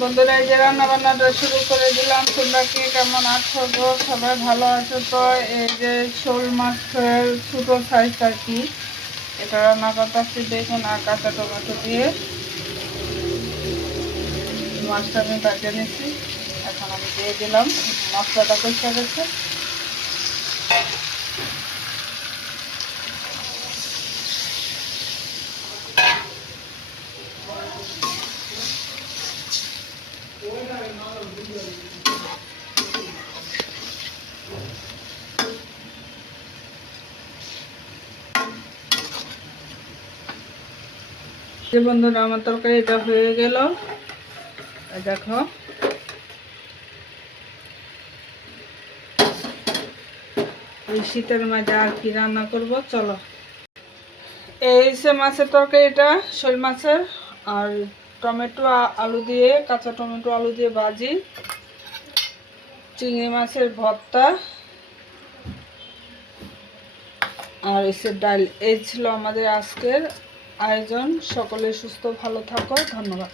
বন্ধুরা, এই যে রান্না বান্নাটা শুরু করে দিলাম। তোমরা কি কেমন আছো গো? সবাই ভালো আছো তো? এই যে শোল মাছের ছোটো সাইজ আর কি, এটা রান্না করতেছি বেগুন আর কাঁচা টমেটো দিয়ে। মাছটা আমি ভেজে নিচ্ছি, এখন আমি দিয়ে দিলাম। মশলাটা কষে গেছে। যে বন্ধুরা, আমার তরকারি এটা হয়ে গেল। দেখো, এই শীতের মাঝে আর কি রান্না করব, চলো। এই যে মাছের তরকারিটা, শোল মাছের আর টমেটো আলু দিয়ে, কাঁচা টমেটো আলু দিয়ে ভাজি, চিংড়ি মাছের ভর্তা আর এসে ডাল। এই ছিল আমাদের আজকের আয়োজন। সকলে সুস্থ ভালো থাকো, ধন্যবাদ।